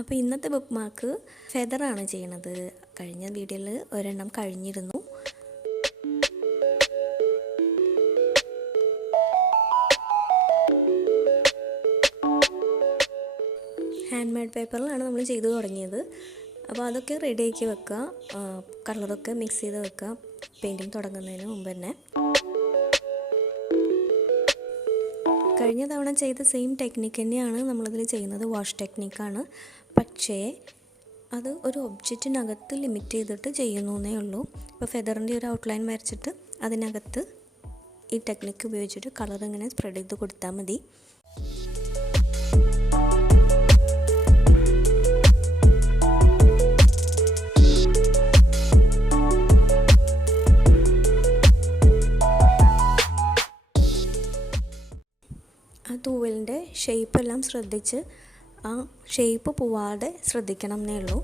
അപ്പോൾ ഇന്നത്തെ book mark ഫെദറാണ് ചെയ്യണത്. കഴിഞ്ഞ വീഡിയോയിൽ ഒരെണ്ണം കഴിഞ്ഞിരുന്നു. ഹാൻഡ് മെയ്ഡ് പേപ്പറിലാണ് നമ്മൾ ചെയ്തു തുടങ്ങിയത്. അപ്പോൾ അതൊക്കെ റെഡിയാക്കി വെക്കുക, കളറൊക്കെ മിക്സ് ചെയ്ത് വെക്കുക പെയിൻറ്റിങ് തുടങ്ങുന്നതിന് മുമ്പ് തന്നെ. കഴിഞ്ഞ തവണ ചെയ്ത സെയിം ടെക്നിക്ക് തന്നെയാണ് നമ്മളിതിൽ ചെയ്യുന്നത്, വാഷ് ടെക്നിക്കാണ്. പക്ഷേ അത് ഒരു ഒബ്ജക്റ്റിനകത്ത് ലിമിറ്റ് ചെയ്തിട്ട് ചെയ്യുന്നേ ഉള്ളൂ. ഇപ്പോൾ ഫെദറിൻ്റെ ഒരു ഔട്ട്ലൈൻ വരച്ചിട്ട് അതിനകത്ത് ഈ ടെക്നിക്ക് ഉപയോഗിച്ചിട്ട് കളർ ഇങ്ങനെ സ്പ്രെഡ് ചെയ്ത് കൊടുത്താൽ മതി. ആ തൂവലിൻ്റെ ഷേപ്പെല്ലാം ശ്രദ്ധിച്ച് ആ ഷേപ്പ് പോവാതെ ശ്രദ്ധിക്കണം എന്നേ ഉള്ളൂ.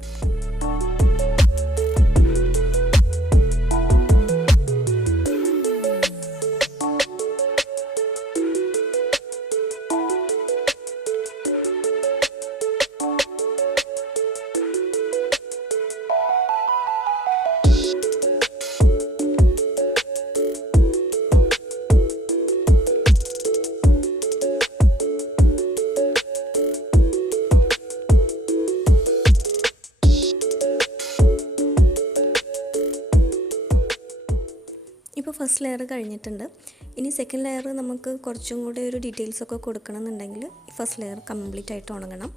ഇപ്പോൾ ഫസ്റ്റ് ലെയർ കഴിഞ്ഞിട്ടുണ്ട്. ഇനി സെക്കൻഡ് ലെയർ നമുക്ക് കുറച്ചും കൂടി ഒരു ഡീറ്റെയിൽസൊക്കെ കൊടുക്കണമെന്നുണ്ടെങ്കിൽ ഫസ്റ്റ് ലെയർ കംപ്ലീറ്റ് ആയിട്ട് ഉണങ്ങണം.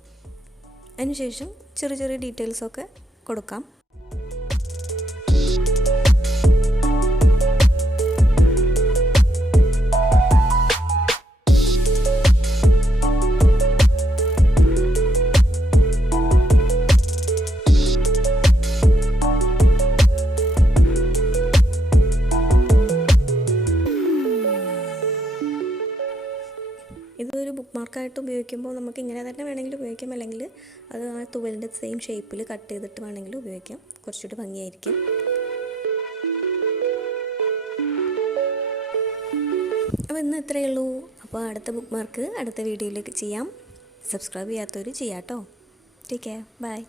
അതിനുശേഷം ചെറിയ ചെറിയ ഡീറ്റെയിൽസൊക്കെ കൊടുക്കാം. ഇതൊരു ബുക്ക് മാർക്കായിട്ട് ഉപയോഗിക്കുമ്പോൾ നമുക്ക് ഇങ്ങനെ തന്നെ വേണമെങ്കിൽ ഉപയോഗിക്കാം, അല്ലെങ്കിൽ അത് ആ തുവലിൻ്റെ സെയിം ഷേപ്പിൽ കട്ട് ചെയ്തിട്ട് വേണമെങ്കിൽ ഉപയോഗിക്കാം, കുറച്ചുകൂടി ഭംഗിയായിരിക്കും. അപ്പോൾ ഇന്ന് ഇത്രയേ ഉള്ളൂ. അപ്പോൾ അടുത്ത ബുക്ക് മാർക്ക് അടുത്ത വീഡിയോയിലേക്ക് ചെയ്യാം. സബ്സ്ക്രൈബ് ചെയ്യാത്തവർ ചെയ്യാം കേട്ടോ. Take care, by.